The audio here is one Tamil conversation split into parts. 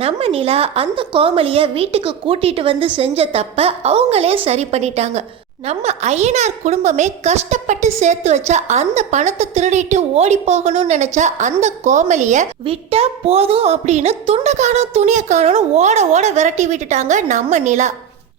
நம்ம நிலா அந்த கோமலியை வீட்டுக்கு கூட்டிட்டு வந்து செஞ்ச தப்ப அவங்களே சரி பண்ணிட்டாங்க. நம்ம ஐயனார் குடும்பமே கஷ்டப்பட்டு சேர்த்து வச்ச அந்த பணத்தை திருடிட்டு ஓடி போகணும்னு நினைச்ச அந்த கோமலிய விட்டா போதும் அப்படின்னு துண்டை காணோம் துணியை காணும்னு ஓட ஓட விரட்டி விட்டுட்டாங்க நம்ம நிலா.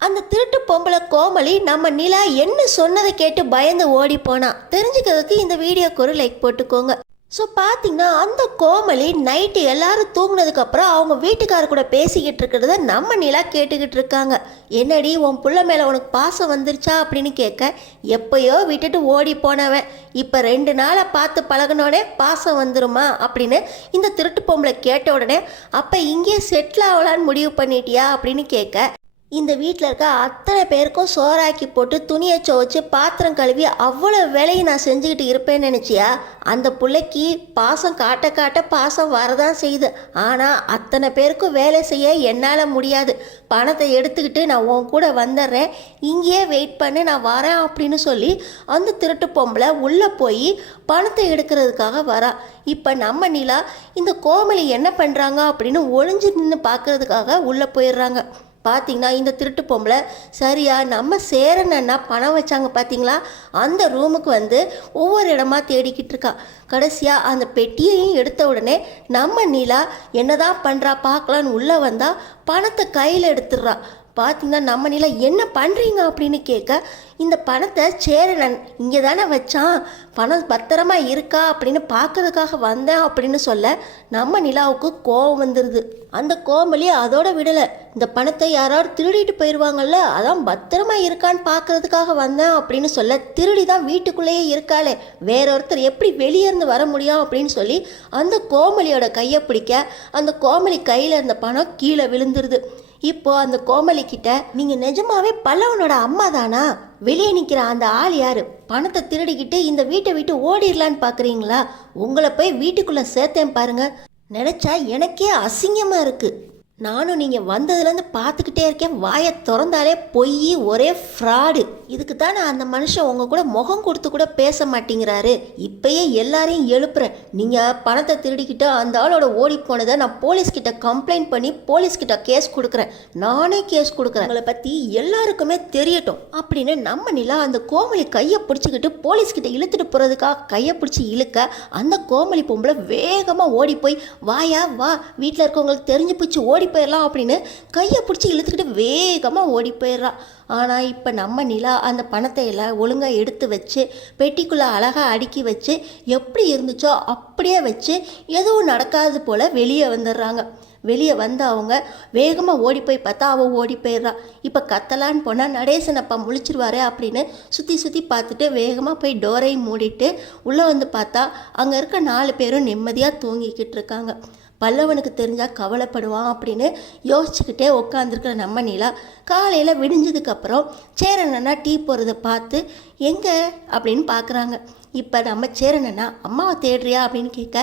அந்த திருட்டு பொம்பளை கோமலி நம்ம நிலா என்ன சொன்னதை கேட்டு பயந்து ஓடி போனா. தெரிஞ்சுக்கிறதுக்கு இந்த வீடியோக்கு ஒரு லைக் போட்டுக்கோங்க. ஸோ பார்த்தீங்கன்னா அந்த கோமலி நைட்டு எல்லாரும் தூங்கினதுக்கப்புறம் அவங்க வீட்டுக்கார கூட பேசிக்கிட்டு இருக்கிறத நம்ம நிலா கேட்டுக்கிட்டு இருக்காங்க. என்னடி உன் புள்ள மேலே உனக்கு பாசம் வந்துருச்சா அப்படின்னு கேட்க எப்பயோ விட்டுட்டு ஓடி போனவன். இப்போ ரெண்டு நாளை பார்த்து பழகினோடனே பாசம் வந்துருமா? அப்படின்னு இந்த திருட்டு பொம்பளை கேட்ட உடனே அப்போ இங்கேயே செட்டில் ஆகலான்னு முடிவு பண்ணிட்டியா? அப்படின்னு கேட்க இந்த வீட்டில் இருக்க அத்தனை பேருக்கும் சோறாக்கி போட்டு துணியை துவைச்சு பாத்திரம் கழுவி அவ்வளோ வேலையை நான் செஞ்சுக்கிட்டு இருப்பேன்னு நினச்சியா? அந்த பிள்ளைக்கு பாசம் காட்ட காட்ட பாசம் வரதான் செய்யுது. ஆனால் அத்தனை பேருக்கும் வேலை செய்ய என்னால் முடியாது. பணத்தை எடுத்துக்கிட்டு நான் உன் கூட வந்துடுறேன். இங்கேயே வெயிட் பண்ணி நான் வரேன் அப்படின்னு சொல்லி அந்த திருட்டு பொம்பளை உள்ளே போய் பணத்தை எடுக்கிறதுக்காக வரா. இப்போ நம்ம நிலா இந்த கோமலி என்ன பண்ணுறாங்க அப்படின்னு ஒளிஞ்சு நின்று பார்க்கறதுக்காக உள்ளே போயிடுறாங்க. பார்த்தீங்கன்னா இந்த திருட்டு பொம்பளை சரியா நம்ம சேரனன்னா பணம் வச்சாங்க பார்த்தீங்களா அந்த ரூமுக்கு வந்து ஒவ்வொரு இடமா தேடிக்கிட்டு இருக்கா. கடைசியாக அந்த பெட்டியையும் எடுத்த உடனே நம்ம நிலா என்னதான் பண்ணுறா பார்க்கலான்னு உள்ளே வந்தால் பணத்தை கையில் எடுத்துடுறா. பார்த்தீங்கன்னா நம்ம நிலா என்ன பண்ணுறீங்க அப்படின்னு கேட்க இந்த பணத்தை சேரனன் இங்கே தானே வச்சான் பணம் பத்திரமா இருக்கா அப்படின்னு பார்க்கறதுக்காக வந்தேன் அப்படின்னு சொல்ல நம்ம நிலாவுக்கு கோவம் வந்துடுது அந்த கோமலி அதோட விடலை. இந்த பணத்தை யாராவது திருடிட்டு போயிடுவாங்கல்ல அதான் பத்திரமா இருக்கான்னு பார்க்கறதுக்காக வந்தேன் அப்படின்னு சொல்ல திருடி தான் வீட்டுக்குள்ளேயே இருக்காளே வேற ஒருத்தர் எப்படி வெளியே இருந்து வர முடியும் அப்படின்னு சொல்லி அந்த கோமலியோட கையை பிடிக்க அந்த கோமலி கையில் இருந்த பணம் கீழே விழுந்துருது. இப்போ அந்த கோமலி கிட்ட நீங்க நிஜமாவே பல்லவனோட அம்மா தானா? வெளியே நிக்கிற அந்த ஆள் யாரு? பணத்தை திருடிக்கிட்டு இந்த வீட்டை விட்டு ஓடிடலான்னு பாக்குறீங்களா? உங்களை போய் வீட்டுக்குள்ள சேர்த்தேன் பாருங்க. நினைச்சா எனக்கே அசிங்கமா இருக்கு. நானும் நீங்கள் வந்ததுலேருந்து பார்த்துக்கிட்டே இருக்கேன். வாயை திறந்தாலே பொய் ஒரே ஃப்ராடு இதுக்கு தான் நான் அந்த மனுஷன் உங்கள் கூட முகம் கொடுத்து கூட பேச மாட்டேங்கிறாரு. இப்பயே எல்லாரையும் எழுப்புறேன். நீங்கள் பணத்தை திருடிக்கிட்டு அந்த ஆளோட ஓடி போனதை நான் போலீஸ்கிட்ட கம்ப்ளைண்ட் பண்ணி போலீஸ்கிட்ட கேஸ் கொடுக்குறேன். நானே கேஸ் கொடுக்குறேன். உங்களை பற்றி எல்லாருக்குமே தெரியட்டும். அப்படின்னு நம்ம நிலா அந்த கோமலி கையை பிடிச்சிக்கிட்டு போலீஸ்கிட்ட இழுத்துட்டு போகிறதுக்காக கையை பிடிச்சி இழுக்க அந்த கோமலி பொம்பளை வேகமாக ஓடி போய் வாயா வா. வீட்டில் இருக்கவங்களுக்கு தெரிஞ்சு பிடிச்சி ஓடி போயிடலாம் அப்படின்னு கையை பிடிச்சி இழுத்துக்கிட்டு வேகமாக ஓடி போயிடுறா ஆனால் இப்போ நம்ம நிலா அந்த பணத்தை எல்லாம் ஒழுங்காக எடுத்து வச்சு பெட்டிக்குள்ளே அழகாக அடுக்கி வச்சு எப்படி இருந்துச்சோ அப்படியே வச்சு எதுவும் நடக்காது போல் வெளியே வந்துடுறாங்க. வெளியே வந்து அவங்க வேகமாக ஓடி போய் பார்த்தா அவள் ஓடி போயிடுறா இப்போ கத்தலான்னு போனால் நடேசன் அப்பா முழிச்சிருவாரே அப்படின்னு சுற்றி சுற்றி பார்த்துட்டு வேகமாக போய் டோரையும் மூடிட்டு உள்ளே வந்து பார்த்தா அங்கே இருக்க நாலு பேரும் நிம்மதியாக தூங்கிக்கிட்டு இருக்காங்க. பல்லவனுக்கு தெரிஞ்சால் கவலைப்படுவான் அப்படின்னு யோசிச்சுக்கிட்டே உட்காந்துருக்கிற நம்ம நிலா காலையில் விடிஞ்சதுக்கப்புறம் சேரனண்ணா டீ போகிறத பார்த்து எங்கே? அப்படின்னு பார்க்குறாங்க இப்போ நம்ம சேரணுன்னா அம்மாவை தேடுறியா? அப்படின்னு கேட்க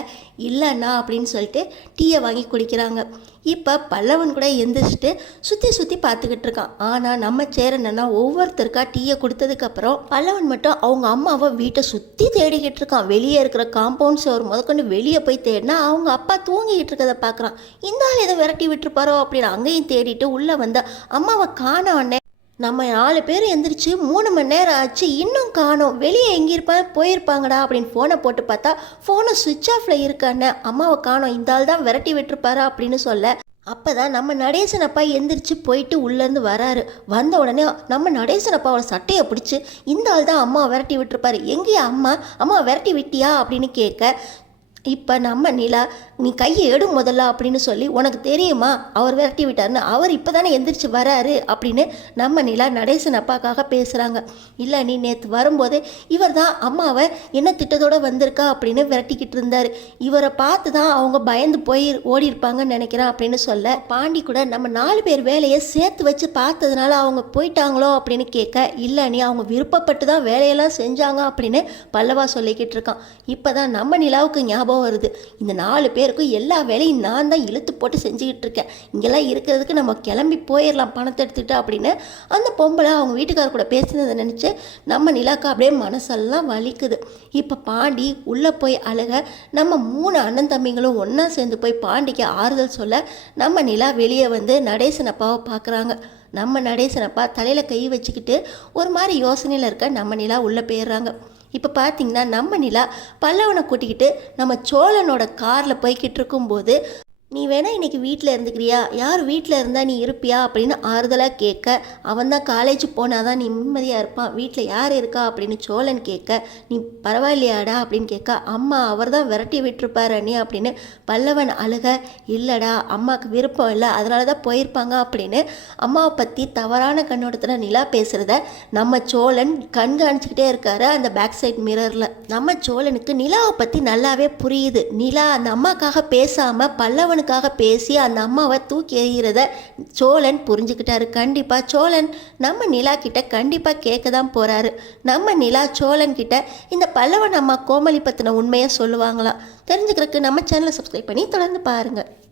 இல்லைண்ணா அப்படின்னு சொல்லிட்டு டீயை வாங்கி குடிக்கிறாங்க. இப்போ பல்லவன் கூட எந்திரிச்சிட்டு சுற்றி சுற்றி பார்த்துக்கிட்டு இருக்கான். ஆனால் நம்ம சேரணுன்னா ஒவ்வொருத்தருக்கா டீயை கொடுத்ததுக்கப்புறம் பல்லவன் மட்டும் அவங்க அம்மாவை வீட்டை சுற்றி தேடிக்கிட்டு இருக்கான். வெளியே இருக்கிற காம்பவுண்ட் சோர் முதற்கொண்டு வெளியே போய் தேடினா அவங்க அப்பா தூங்கிக்கிட்டு இருக்கதை பார்க்குறான் இந்த ஆள் எதை விரட்டி விட்டுருப்பாரோ அப்படின்னு அங்கேயும் தேடிட்டு உள்ளே வந்த அம்மாவை காண உடனே நம்ம நாலு பேர் எந்திரிச்சு மூணு மணி நேரம் ஆச்சு இன்னும் காணோம். வெளியே எங்கே இருப்பாங்க போயிருப்பாங்கடா அப்படின்னு ஃபோனை போட்டு பார்த்தா ஃபோனை சுவிட்ச் ஆஃபில் இருக்கான்னு அம்மாவை காணோம் இந்த ஆள் தான் விரட்டி விட்டுருப்பாரா அப்படின்னு சொல்ல. அப்பதான் நம்ம நடேசன் அப்பா எந்திரிச்சு போயிட்டு உள்ளேருந்து வராரு. வந்த உடனே நம்ம நடேசன் அவளை சட்டையை பிடிச்சி இந்த ஆள் தான் அம்மா விரட்டி விட்டுருப்பாரு. எங்கேயா அம்மா? அம்மா விரட்டி விட்டியா அப்படின்னு கேட்க இப்போ நம்ம நிலா நீ கையை எடு முதல்ல அப்படின்னு சொல்லி உனக்கு தெரியுமா? அவர் விரட்டி விட்டாருன்னு அவர் இப்போ தானே எந்திரிச்சு வராரு அப்படின்னு நம்ம நிலா நடேசன் அப்பாக்காக பேசுகிறாங்க இல்லை நீ நேற்று வரும்போதே இவர் தான் அம்மாவை என்ன திட்டத்தோட வந்திருக்கா? அப்படின்னு விரட்டிக்கிட்டு இருந்தார். இவரை பார்த்து தான் அவங்க பயந்து போய் ஓடி இருப்பாங்கன்னு நினைக்கிறேன் அப்படின்னு சொல்ல பாண்டி கூட நம்ம நாலு பேர் வேலையை சேர்த்து வச்சு பார்த்ததுனால அவங்க போயிட்டாங்களோ? அப்படின்னு கேட்க இல்லை நீ அவங்க விருப்பப்பட்டு தான் வேலையெல்லாம் செஞ்சாங்க அப்படின்னு பல்லவா சொல்லிக்கிட்டு இருக்கான். இப்போ தான் நம்ம நிலாவுக்கு ஞாபகம் வருது. இந்த நாலு பேர் பேருக்கும் எல்லா வேலையும் நான் தான் இழுத்து போட்டு செஞ்சுக்கிட்டு இருக்கேன். இங்கெல்லாம் இருக்கிறதுக்கு நம்ம கிளம்பி போயிடலாம் பணத்தை எடுத்துக்கிட்டு அப்படின்னு. அந்த பொம்பளை அவங்க வீட்டுக்கார கூட பேசினதை நினச்சி நம்ம நிலாக்கா அப்படியே மனசெல்லாம் வலிக்குது. இப்போ பாண்டி உள்ளே போய் அழுக நம்ம மூணு அண்ணன் தம்பிங்களும் ஒன்றா சேர்ந்து போய் பாண்டிக்கு ஆறுதல் சொல்ல நம்ம நிலா வெளியே வந்து நடேசன் அப்பாவை பார்க்குறாங்க நம்ம நடேசனப்பா தலையில் கை வச்சுக்கிட்டு ஒரு மாதிரி யோசனையில் இருக்க நம்ம நிலா உள்ளே போயிடுறாங்க. இப்போ பார்த்தீங்கன்னா நம்ம நிலா பல்லவனை கூட்டிக்கிட்டு நம்ம சோழனோட காரில் போய்கிட்டு இருக்கும்போது நீ வேணா இன்றைக்கி வீட்டில் இருந்துக்கிறியா? யார் வீட்டில் இருந்தால் நீ இருப்பியா? அப்படின்னு ஆறுதலாக கேட்க அவன் தான் காலேஜ் போனால் தான் நீ நிம்மதியாக இருப்பான். வீட்டில் யார் இருக்கா? அப்படின்னு சோழன் கேட்க நீ பரவாயில்லையாடா? அப்படின்னு கேட்க அம்மா அவர் தான் விரட்டி விட்டுருப்பாரு அண்ணி அப்படின்னு பல்லவன் அழுக இல்லைடா அம்மாவுக்கு விருப்பம் இல்லை அதனால தான் போயிருப்பாங்க அப்படின்னு அம்மாவை பற்றி தவறான கண்ணோட்டத்தில் நிலா பேசுகிறத நம்ம சோழன் கண்காணிச்சிக்கிட்டே இருக்காரு அந்த பேக் சைட் மிரரில் நம்ம சோழனுக்கு நிலாவை பற்றி நல்லாவே புரியுது. நிலா அந்த அம்மாக்காக பேசாமல் பல்லவனுக்காக பேசி அந்த அம்மாவை தூக்கி எறிகிறத சோழன் புரிஞ்சுக்கிட்டாரு. கண்டிப்பாக சோழன் நம்ம நிலா கிட்ட கண்டிப்பாக கேட்க தான் போகிறாரு நம்ம நிலா சோழன் கிட்ட இந்த பல்லவன் அம்மா கோமளி பற்றின உண்மையை சொல்லுவாங்களாம். தெரிஞ்சுக்கிறதுக்கு நம்ம சேனலை சப்ஸ்கிரைப் பண்ணி தொடர்ந்து பாருங்கள்